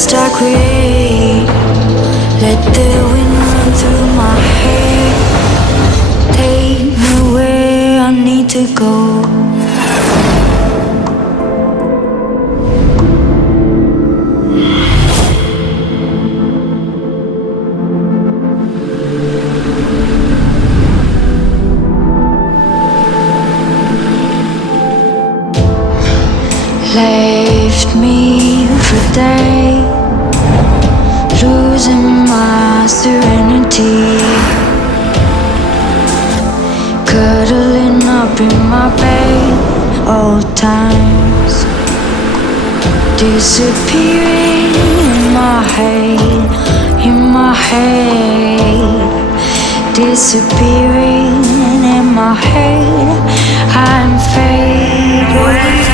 dust I create. Let the wind run through my hair. Take me where I need to go. Left me for day, losing my serenity, cuddling up in my bed, old times disappearing in my head, disappearing in my head. I'm fading.